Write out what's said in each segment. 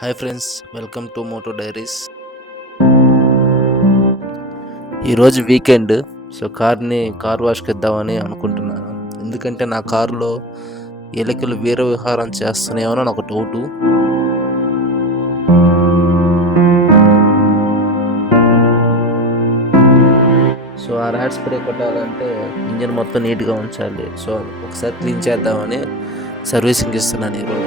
Hi friends, welcome to Moto Diaries. ఈరోజు weekend. So car వాష్కి ఇద్దామని అనుకుంటున్నాను. ఎందుకంటే నా కారులో ఎలుకలు వీర విహారం చేస్తున్నాయేమో అని ఒక డౌటు. సో ఆ ర్యాట్ స్ప్రే కొట్టాలంటే ఇంజిన్ మొత్తం నీట్గా ఉంచాలి. సో ఒకసారి క్లీన్ చేద్దామని సర్వీసింగ్ ఇస్తున్నాను ఈరోజు.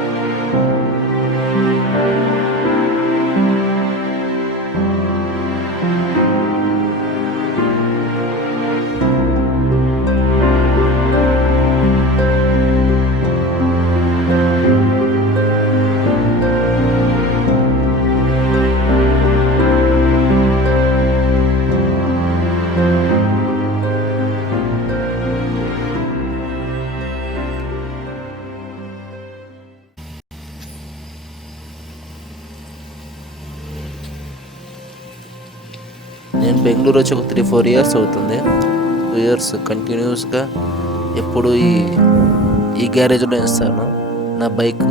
నేను బెంగళూరు వచ్చి ఒక 3-4 ఇయర్స్ అవుతుంది. 2 ఇయర్స్ కంటిన్యూస్గా ఎప్పుడు ఈ గ్యారేజ్లో ఇస్తాను నా బైక్.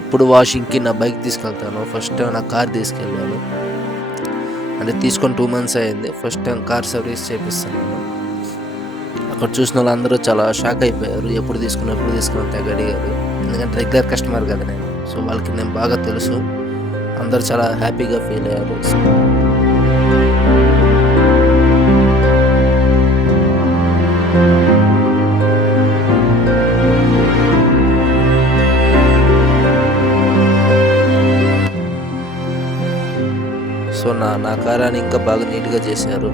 ఎప్పుడు వాషింగ్కి నా బైక్ తీసుకెళ్తాను. ఫస్ట్ టైం నా కార్ తీసుకెళ్ళాను, అంటే తీసుకొని 2 months అయింది. ఫస్ట్ టైం కార్ సర్వీస్ చేపిస్తున్నాను. అక్కడ చూసిన వాళ్ళందరూ చాలా షాక్ అయిపోయారు. ఎప్పుడు తీసుకున్నా తెగ అడిగారు. ఎందుకంటే రెగ్యులర్ కస్టమర్ కదా నేను. సో వాళ్ళకి నేను బాగా తెలుసు. అందరూ చాలా హ్యాపీగా ఫీల్ అయ్యారు. సో నా కారాన్ని ఇంకా బాగా నీట్గా చేశారు.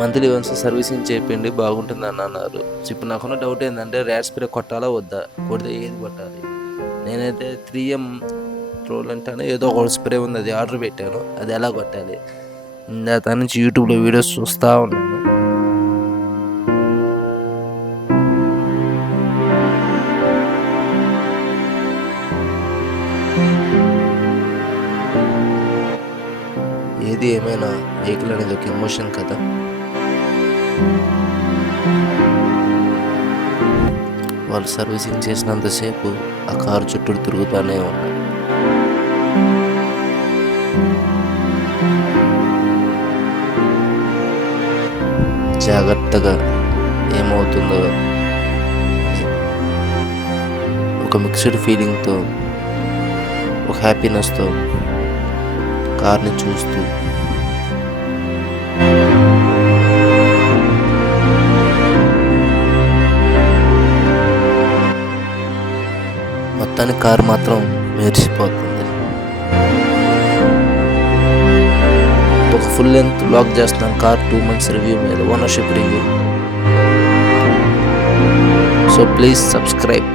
మంత్లీ వన్స్ సర్వీసింగ్ చేయండి, బాగుంటుంది అని అన్నారు. ఇప్పుడు నాకున్న డౌట్ ఏంటంటే ర్యాట్ స్ప్రే కొట్టాలా వద్దా, కొడితే ఏది కొట్టాలి. నేనైతే 3M రోల్ అంటానే ఏదో ఒక స్ప్రే ఉంది, అది ఆర్డర్ పెట్టాను. అది ఎలా కొట్టాలి దాని నుంచి యూట్యూబ్లో వీడియోస్ చూస్తూ ఉన్నాను. ఏది ఏమైనా వెహికల్ అనేది ఒక ఎమోషన్ కదా. వాళ్ళు సర్వీసింగ్ చేసినంతసేపు ఆ కారు చుట్టూ తిరుగుతూనే ఉన్నాయి. జాగ్రత్తగా ఏమవుతుందో ఒక మిక్స్డ్ ఫీలింగ్తో, ఒక హ్యాపీనెస్తో కార్ని చూస్తూ మొత్తానికి కారు మాత్రం మెరిసిపోతుంది. ఒక ఫుల్ లెంత్ బ్లాగ్ చేస్తున్నాను కార్ 2 months రివ్యూ మీద, ownership review. So please subscribe.